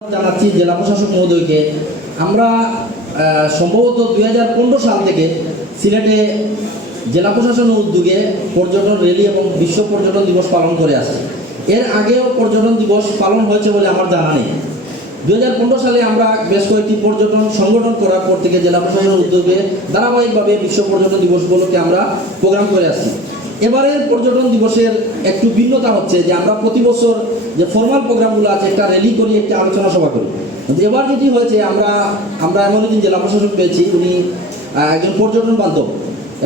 জানাচ্ছি জেলা প্রশাসক মহোদয়কে। আমরা সম্ভবত দুই হাজার পনেরো সাল থেকে সিলেটে জেলা প্রশাসনের উদ্যোগে পর্যটন র্যালি এবং বিশ্ব পর্যটন দিবস পালন করে আসছি। এর আগেও পর্যটন দিবস পালন হয়েছে বলে আমার জানা নেই। দু হাজার পনেরো সালে আমরা বেশ কয়েকটি পর্যটন সংগঠন করার পর থেকে জেলা প্রশাসনের উদ্যোগে ধারাবাহিকভাবে বিশ্ব পর্যটন দিবসগুলোকে আমরা প্রোগ্রাম করে আসছি। এবারের পর্যটন দিবসের একটু ভিন্নতা হচ্ছে যে আমরা প্রতি বছর যে ফর্মাল প্রোগ্রামগুলো আছে, একটা র্যালি করি, একটা আলোচনা সভা করি। এবার যেটি হয়েছে, আমরা আমরা এমন একজন জেলা প্রশাসক পেয়েছি, উনি একজন পর্যটন বান্ধব।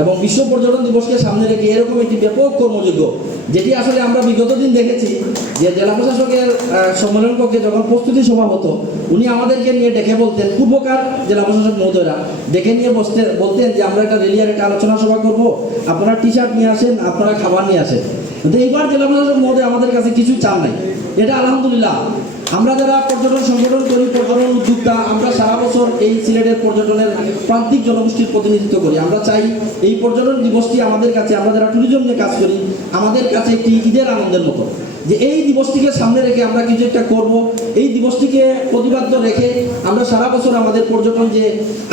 এবং বিশ্ব পর্যটন দিবসকে সামনে রেখে এরকম একটি ব্যাপক কর্মযোগ্য যেটি আসলে আমরা বিগত দিন দেখেছি যে জেলা প্রশাসকের সম্মেলন কক্ষে যখন প্রস্তুতি সভা হতো, উনি আমাদেরকে নিয়ে ডেকে বলতেন পূর্বকার জেলা প্রশাসক মহোদয়রা, ডেকে নিয়ে বসতেন বলতেন যে আমরা একটা রেলিয়ার একটা আলোচনা সভা করব, আপনারা টি শার্ট নিয়ে আসেন, আপনারা খাবার নিয়ে আসেন। কিন্তু এইবার জেলা প্রশাসক মহোদয় আমাদের কাছে কিছু চান নাই। এটা আলহামদুলিল্লাহ। আমরা যারা পর্যটন সংগঠন করি পর্যটন উদ্যোক্তা, আমরা সারা বছর এই সিলেটের পর্যটনের প্রান্তিক জনগোষ্ঠীর প্রতিনিধিত্ব করি। আমরা চাই এই পর্যটন দিবসটি আমাদের কাছে, আমরা যারা ট্যুরিজম নিয়ে কাজ করি, আমাদের কাছে একটি ঈদের আনন্দের মতো। যে এই দিবসটিকে সামনে রেখে আমরা কিছু একটা করব। এই দিবসটিকে প্রতিবাদ্য রেখে আমরা সারা বছর আমাদের পর্যটন যে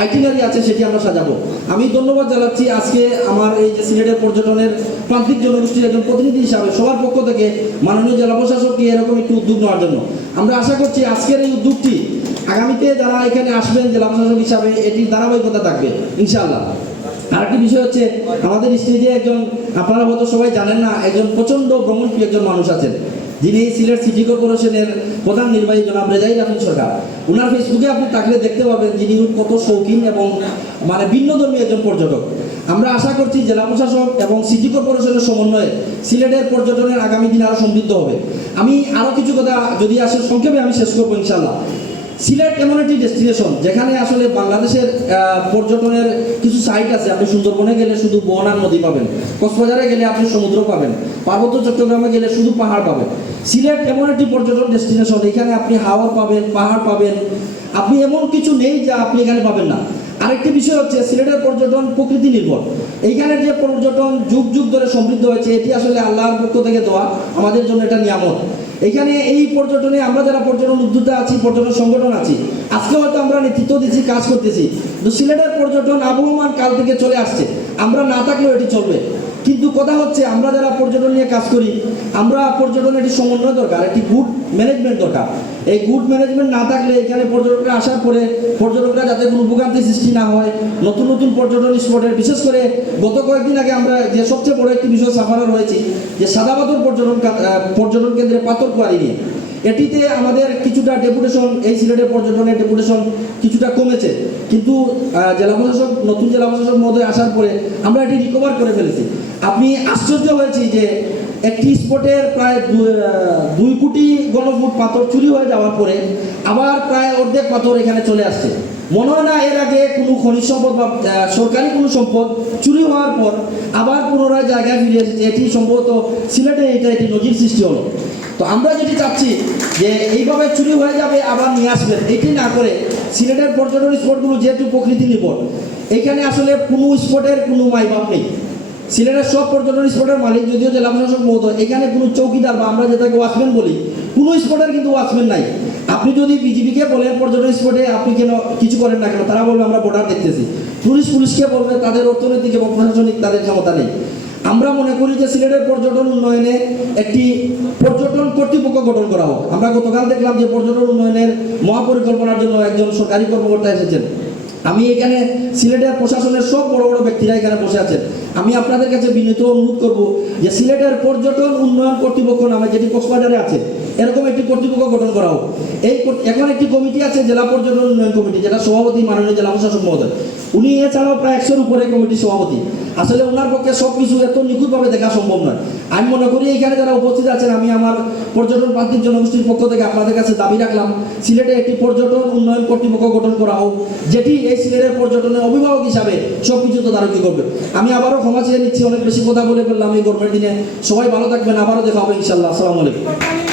আইটিনারি আছে সেটি আমরা সাজাবো। আমি ধন্যবাদ জানাচ্ছি আজকে আমার এই যে সিলেটের পর্যটনের প্রান্তিক জনগোষ্ঠীর একজন প্রতিনিধি হিসাবে সবার পক্ষ থেকে মাননীয় জেলা প্রশাসককে এরকম একটি উদ্যোগ নেওয়ার জন্য। আমরা আশা করছি আজকের এই উদ্যোগটি আগামীতে যারা এখানে আসবেন জেলা প্রশাসক হিসাবে এটির ধারাবাহিকতা থাকবে, ইনশাআল্লাহ। আরেকটি বিষয় হচ্ছে, আমাদের স্টেজে একজন, আপনারা হয়তো সবাই জানেন না, একজন প্রচণ্ড ভ্রমণপ্রিয় একজন মানুষ আছেন। যিনি সিলেট সিটি কর্পোরেশনের প্রধান নির্বাহী জনাব রেজাই রাফিন সরকার। ওনার ফেসবুকে আপনি তাকলে দেখতে পাবেন যিনি কত শৌখিন এবং মানে ভিন্ন ভিন্নধর্মী একজন পর্যটক। আমরা আশা করছি জেলা প্রশাসক এবং সিটি কর্পোরেশনের সমন্বয়ে সিলেটের পর্যটনের আগামী দিন আরও সমৃদ্ধ হবে। আমি আরও কিছু কথা যদি আসে, সংক্ষেপে আমি শেষ করব ইনশাল্লাহ সিলেট এমন একটি ডেস্টিনেশন, যেখানে আসলে বাংলাদেশের পর্যটনের কিছু সাইট আছে। আপনি সুন্দরবনে গেলে শুধু বনার নদী পাবেন। কক্সবাজারে গেলে আপনি সমুদ্র পাবেন। পার্বত্য চট্টগ্রামে গেলে শুধু পাহাড় পাবেন। সিলেট এমন একটি পর্যটন ডেস্টিনেশন, এখানে আপনি হাওয়ার পাবেন, পাহাড় পাবেন। আপনি এমন কিছু নেই যা আপনি এখানে পাবেন না। আরেকটি বিষয় হচ্ছে সিলেটের পর্যটন প্রকৃতি নির্ভর। এইখানের যে পর্যটন যুগ যুগ ধরে সমৃদ্ধ হয়েছে, এটি আসলে আল্লাহর পক্ষ থেকে দেওয়া আমাদের জন্য এটা নিয়ামত। এখানে এই পর্যটনে আমরা যারা পর্যটন উদ্যোক্তা আছি, পর্যটন সংগঠন আছি, আজকে হয়তো আমরা নেতৃত্ব দিচ্ছি, কাজ করতেছি। তো সিলেটের পর্যটন আবহমান কাল থেকে চলে আসছে। আমরা না থাকলেও এটি চলবে। কিন্তু কথা হচ্ছে, আমরা যারা পর্যটন নিয়ে কাজ করি, আমরা পর্যটন একটি সমন্বয় দরকার, একটি গুড ম্যানেজমেন্ট দরকার। এই গুড ম্যানেজমেন্ট না থাকলে এখানে পর্যটকরা আসার পরে পর্যটকরা যাতে কোনো ভোগান্তি সৃষ্টি না হয়, নতুন নতুন পর্যটন স্পটের বিশেষ করে গত কয়েকদিন আগে আমরা যে সবচেয়ে বড় একটি বিষয় সাফারা রয়েছি, যে সাদা পাথর পর্যটন পর্যটন কেন্দ্রে পাথর কোয়ারি নিয়ে। এটিতে আমাদের কিছুটা ডেপুটেশন, এই সিলেটের পর্যটনের ডেপুটেশন কিছুটা কমেছে। কিন্তু জেলা প্রশাসক, নতুন জেলা প্রশাসক মহোদয় আসার পরে আমরা এটি রিকভার করে ফেলেছি। আপনি আশ্চর্য হয়েছি যে একটি স্পটের প্রায় দুই কোটি গণফুট পাথর চুরি হয়ে যাওয়ার পরে আবার প্রায় অর্ধেক পাথর এখানে চলে আসছে। মনে হয় না, এর আগে কোনো খনিজ সম্পদ বা সরকারি কোনো সম্পদ চুরি হওয়ার পর আবার পুনরায় জায়গায় ফিরে এসেছে। এটি সম্ভবত সিলেটে এটা একটি নজির সৃষ্টি হলো। তো আমরা যেটি চাচ্ছি যে এইভাবে চুরি হয়ে যাবে, আবার নিয়ে আসবেন। এটি না করে সিলেটের পর্যটন স্পটগুলো যেহেতু প্রকৃতি নির্ভর এখানে আসলে কোনো স্পটের কোনো মাইবাপ নেই। সিলেটের সব পর্যটন স্পটের মালিক, যদিও জেলা প্রশাসক মহোদয়, এখানে কোনো চৌকিদার বা আমরা যেটাকে ওয়াচম্যান বলি, কোনো স্পটের কিন্তু ওয়াচম্যান নাই। আপনি যদি বিজিবিকে বলেন পর্যটন স্পটে আপনি কেন কিছু করেন না কেন, তারা বলবে আমরা বর্ডার দেখতেছি। পুলিশ পুলিশকে বলবে, তাদের অর্থনৈতিক এবং প্রশাসনিক তাদের ক্ষমতা নেই। আমরা মনে করি যে সিলেটের পর্যটন উন্নয়নে একটি পর্যটন কর্তৃপক্ষ গঠন করা হোক। আমরা গতকাল দেখলাম যে পর্যটন উন্নয়নের মহাপরিকল্পনার জন্য একজন সরকারি কর্মকর্তা এসেছেন। আমি এখানে সিলেটের প্রশাসনের সব বড় বড় ব্যক্তিরা এখানে বসে আছেন। আমি আপনাদের কাছে বিনীত অনুরোধ করব যে সিলেটের পর্যটন উন্নয়ন কর্তৃপক্ষ নামে যেটি কক্সবাজারে আছে এরকম একটি কর্তৃপক্ষ গঠন করা হোক এই এখন একটি কমিটি আছে, জেলা পর্যটন উন্নয়ন কমিটি, যেটা সভাপতি মাননীয় জেলা প্রশাসক মহোদয়। উনি এছাড়াও প্রায় একশোর উপরে কমিটির সভাপতি। আসলে ওনার পক্ষে সব কিছু এত নিখুঁতভাবে দেখা সম্ভব নয়। আমি মনে করি এখানে যারা উপস্থিত আছেন, আমি আমার পর্যটন প্রান্তিক জনগোষ্ঠীর পক্ষ থেকে আপনাদের কাছে দাবি রাখলাম, সিলেটে একটি পর্যটন উন্নয়ন কর্তৃপক্ষ গঠন করা হোক, যেটি এই সিলেটের পর্যটনের অভিভাবক হিসাবে সব কিছু তদারকি করবে। আমি আবারও ক্ষমা চেয়ে নিচ্ছি, অনেক বেশি কথা বলে ফেললাম এই গরমের দিনে। সবাই ভালো থাকবেন, আবারও দেখা হবে ইনশাল্লাহ আসসালামু আলাইকুম।